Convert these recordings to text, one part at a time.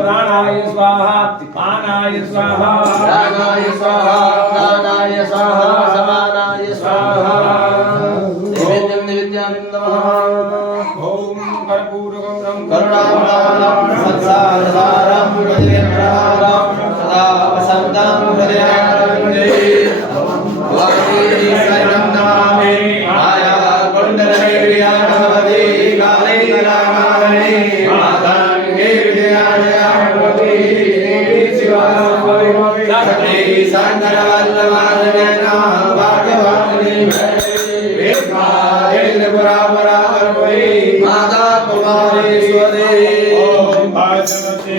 प्राणाय स्वाहा पानाय स्वाहा रागाय स्वाहा दानाय स्वाहा समानाय स्वाहा नैवेद्यं नैवेद्याय नमः। ओम कर्पूरगौरं करुणावतारं संसारसारं भजनेन्द्रहारं सदा वसन्तं हृदयारविन्दे भगवती शरणं नमामि माया कुण्डलैर्या भगवती काले कलामालिनी माताङ्गे विजयालया भगवती शक्ति शङ्करवल्लभार्जनेन भाग्यवासिनी माता कुमारेश्वरी ओम भागवते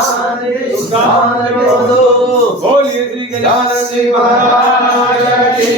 भगवान बोलिए श्री गजानन जी महाराज की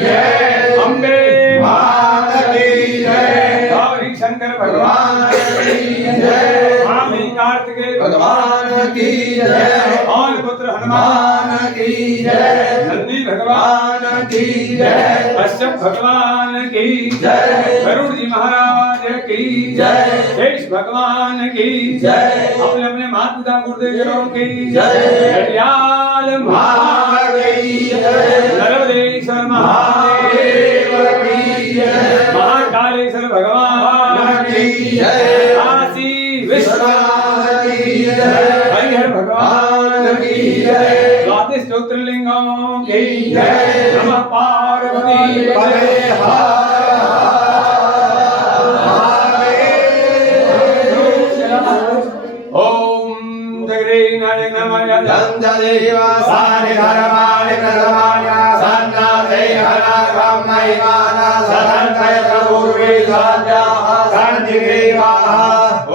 जय। अम्बे माता की जय। गौरी शंकर भगवान की जय। स्वामी कार्तिकेय भगवान की जय। और पुत्र हनुमान की जय। नंदी भगवान की जय। कश्यप भगवान की जय। गरुड़ जी महाराज की जय। शेष भगवान की जय। अपने अपने माता पिता गुरुदेवों की जय। घड़ियाल माता की जय। नर्मदेश्वर महादेव की जय। महाकालेश्वर भगवान की जय। काशी विश्वनाथ की जय। हरिहर भगवान की जय। द्वादश ज्योतिर्लिंगों की जय। नमः पार्वती पते ओम जगदीनाय नमः नंददेवा सारे हरमाने प्रधमान्या सन्ना देहना ब्रह्मैवाना सदंतय प्रभुर्वे साध्या सन्दिदेवा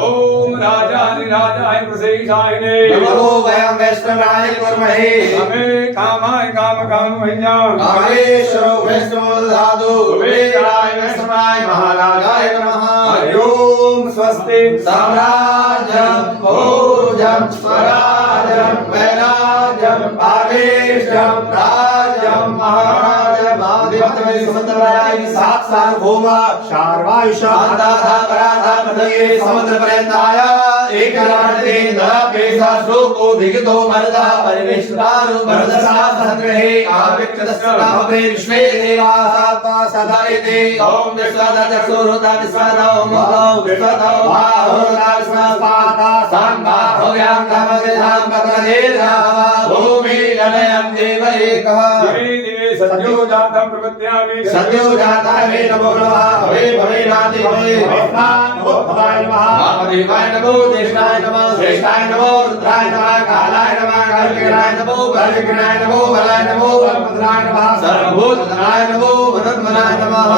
ओम राजाधिराजाय प्रसेशायने नमो वयं वैष्णवाय कुर्महे हमे कामाय काम भैयाम कामेश्वरो वैष्णवो दधातु वेदाय वैष्णवाय महाराजाय नमः हरि ओम स्वस्ति साम्राज्यं भोजं स्वराज्यं वैराज्यं आवेशं राज्यं महाराजं आदित्यवै समुद्रराय साक्षात् भूमा शार्वायुषा अंधाधा पराधा मधये समुद्रपर्यन्ताय एकराटे दलापेशा श्लोको भिगितो मरदा परिवेष्टानु मरदसा संग्रहे आविक्तदस्त्राभे विश्वे देवासात्मा सदायते ओम विश्वादचक्षुरुता विश्वादो मोदो विश्वादो बाहुरुता विश्वास्पाता संबाहुव्यां धमविधां पत्रधेर्घा भूमि ललयं देव एकः सद्यो जातं प्रपद्यामि सद्यो जाता वे नमो नमः भवे भवे नाति भवे नमो भवाय नमः महादेवाय नमो देशाय नमः श्रेष्ठाय नमो रुद्राय नमः कालाय नमः कालविकराय नमो बलविकराय नमो बलाय नमो बलभद्राय नमः सर्वभूतधनाय नमो वरदमनाय नमः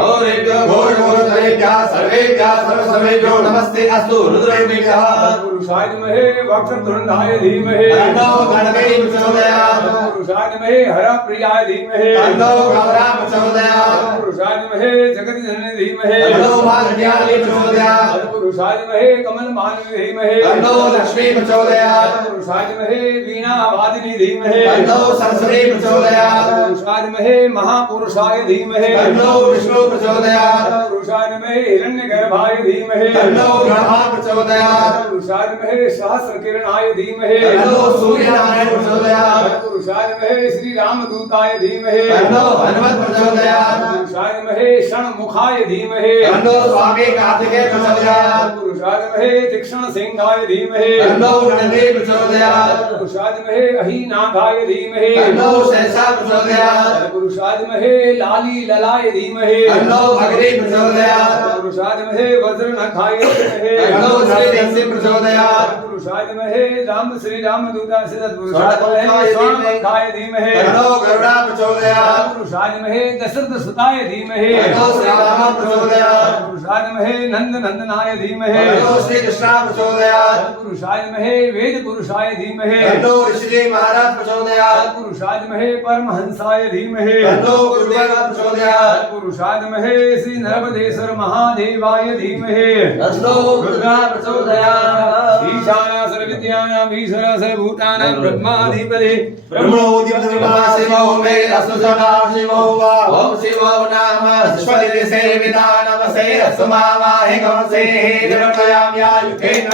गौरेभ्यो घोषगोत्रभ्यः सर्वेभ्यः सर्वसर्वेभ्यो नमस्ते अस्तु रुद्रेभ्यः पुरुषाय नमः वक्रतुण्डाय धीमहि तन्नो गणपतिः प्रचोदयात् पुरुषाय नमः हरप्रियाय धीमहि तन्नो गौराः प्रचोदयात् पुरुषाय नमः जगद्जननी धीमहि तन्नो भाग्यानि प्रचोदयात् पुरुषाय नमः कमलमालिनी धीमहि तन्नो लक्ष्मी प्रचोदयात् पुरुषाय नमः वीणावादिनी धीमहि तन्नो सरस्वती प्रचोदयात् पुरुषाय नमः महापुरुषाय धीमहि तन्नो विष्णु प्रचोदयात् पुरुषाय नमः हिरण्यगर्भाय धीमहि तन्नो ब्रह्मा प्रचोदयात् पुरुषाय नमः सहस्रकिरणाय धीमहि तन्नो सूर्यनारायण प्रचोदयात् पुरुषाय नमः श्री रामदूताय धीमहि तन्नो हनुमत् प्रचोदयात् पुरुषाय नमः षण्मुखाय धीमहि तन्नो स्वामी कार्तिकेय प्रचोदयात् पुरुषाय नमः तीक्ष्ण सिंहाय धीमहि तन्नो नंदी प्रचोदयात् पुरुषाय नमः अहीनाथाय धीमहि तन्नो शेषा प्रचोदयात् पुरुषाय नमः लाली ललाय धीमहि तन्नो भगरी प्रचोदयात् पुरुषाय नमः वज्रनखाय धीमहि तन्नो श्री प्रचोदयात् पुरुषाय नमः राम श्री रामदूता सिद्ध पुरुषाय नमः स्वामखाय धीमहि तन्नो गरुड़ा प्रचोदयात् पुरुषाय नमः दशरथ सुताय धीमहि तन्नो श्री राम प्रचोदयात् पुरुषाय नमः नंद नंदनाय धीमहि तन्नो श्री कृष्णा प्रचोदयात् पुरुषाय नमः वेद पुरुषाय धीमहि तन्नो ऋषिजी महाराज प्रचोदयात् पुरुषाय नमः परमहंसाय धीमहि तन्नो गुरुदेव प्रचोदयात् पुरुषाय नमः श्री नर्मदेश्वर महादेवाय धीमहि तन्नो रुद्रा प्रचोदयात् ईशाना सर्वविद्यानां ईश्वरः सर्वभूतानां ब्रह्माधिपति ब्रह्मोदित विभा शिवो मे असुजना शिवो वा ओम शिवो नाम स्वदिति सेविता नमसे अस्मावाहि गमसे देवतयाम यायुकेन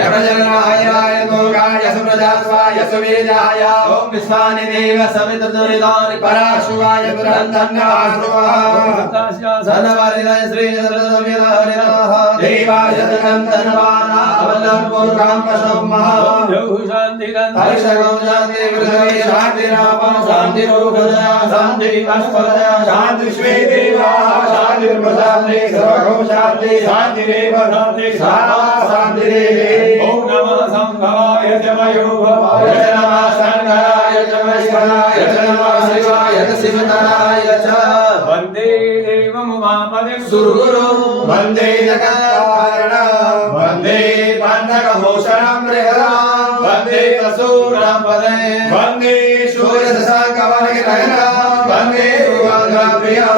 यप्रजनाय गोगाय सुप्रजास्वाय सुवेदाय ओम विश्वानि देव सवितुर्दुरितानि पराशुवाय दुरन्तन्नाश्रुवाः धनवारिदाय श्री हरिराः देवाय धनन्तनवाना अवलं पुरुषां पशुमः शांति हरिषगं शान्ति पृथ्वी शान्तिरापः शान्तिरोगजया शान्ति अस्पदया शान्ति श्वे देवाः शान्तिर्प्रशान्ति सर्वगं शान्ति शान्तिरेव शान्ति शान्तिरेव ओम नमः संभवाय च मयो भवाय च नमः शङ्कराय च वैष्णवाय च नमः शिवाय च शिवतराय च वन्दे देवमुमापदं सुरगुरुं वन्दे जगत्कारणं वन्दे पाण्डवभूषणं बृहदारण्यकं वन्दे वसूनां पदे वन्दे सूर्यशशाङ्कवर्णिनयनां वन्दे युगाग्रप्रियां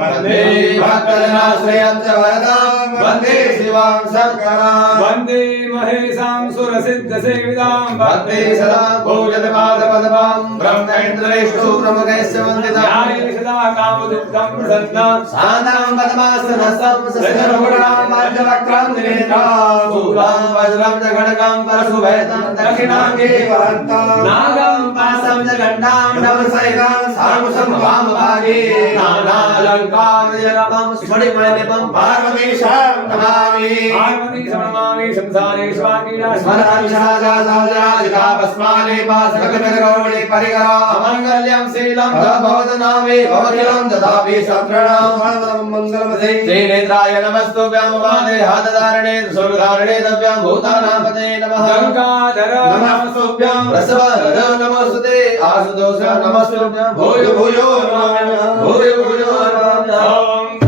वन्दे भक्तजनाश्रयं च वरदां वन्दे शिवां शङ्करां वन्दे महेशां सुरसिद्धसेवितां वन्दे सदा भोजनपादपदपां ब्रह्मेन्द्रेषु प्रमुखैश्च वन्दितां न्याये सदा कामदुग्धं प्रसन्नां सानां पद्मासनस्थं सजनगुणां वाद्यवक्त्रां दिनेत्रां शूलां वज्रं च खड्गं परशुभेदं दक्षिणाङ्गे वहन्तां नागं पाशं च गण्डां नवसैकां साङ्कुशं वामभागे नानालङ्कारजनकं स्फटिकमणिनिभं पार्वतीशां नमामि पार्वती समनमामि संसारेश्वाकीना स्मरामिषाजासाजाजिका भस्माले पासकनगरौळे परिकरा अमङ्गल्यं शीलं भवदनामे भवतिलं ददापि सत्रणां मङ्गलमधे श्रीनेत्राय नमस्तुभ्यं वादे हातधारणे सुरधारणे दव्यं भूतानां पते नमः गङ्गाधर नमस्तुभ्यं रसवदन नमस्ते आशुतोष नमस्तुभ्यं भूयो भूयो नमामि भूयो भूयो नमामि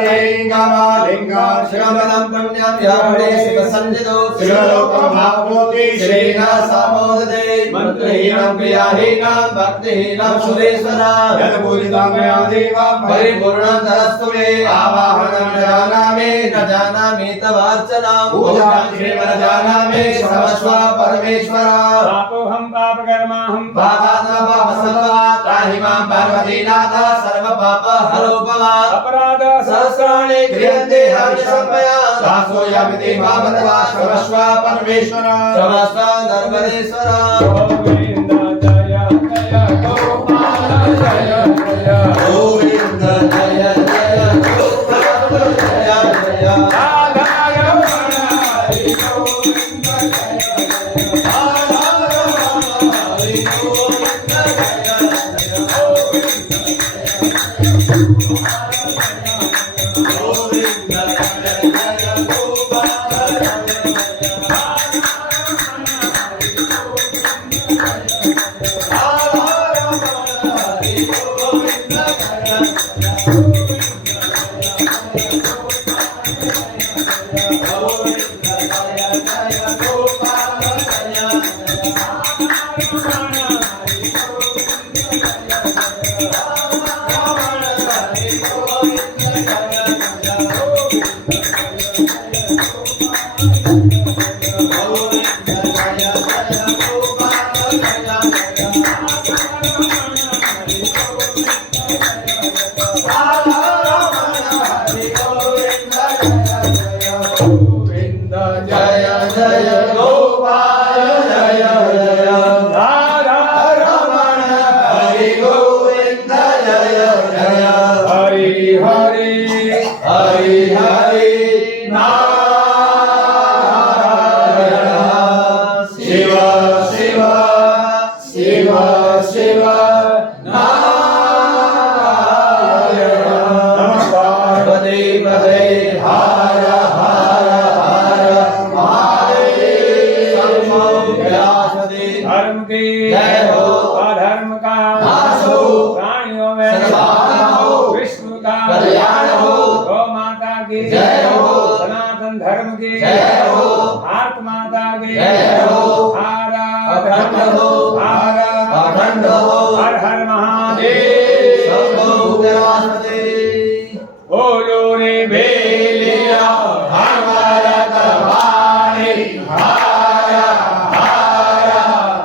लिंगम शिवमदं पुण्यं यावते शिवसन्निधौ शिवलोकमहाभूति श्रीनाथसामोदते मन्त्रहीनं क्रियाहीनं भक्तिहीनं सुरेश्वरा यत्पूजितं मया देवं परिपूर्णं तदस्तु मे आवाहनं न जानामि तवार्चनां पूजां श्रीम न जानामि क्षमस्व परमेश्वरा पापोऽहं पापकर्माहं पापात्मा पापसम्भवात् त्राहि मां पार्वतीनाथ सर्वपापहरो भव अपराध सहस्राणि क्रियन्ते हरिसम्पया दासोऽयमिति मामत्वा क्षमस्व परमेश्वर क्षमस्व धर्मदेश्वरा गोविन्द जय जय गोपाल जय जय गोविन्द जय जय गोपाल जय जय राधाय हरि गोविन्द जय जय जय गोपाल जय जय राधा रमण हरि गोविंद जय जय हरि हरि हरि हरि नारायण शिव शिव शिव शिव नारायण पार्वती पदे हर हर हर महादेव शंभो व्यासदे धर्म की जय हो अधर्म का नाश हो प्राणियों में सद्भावना हो विश्व का कल्याण हो गौ माता की जय हो सनातन धर्म की जय हो भारत माता की जय हो अखंड हो अखंड हो हर हर महादेव शंभो व्यासदे बोलो रे बेलिया अमरत वाणी हर हर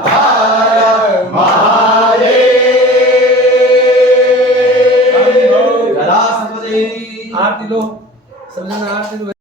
हर महादेव शंभो। गलासपति आरती लो सब जन आरती लो।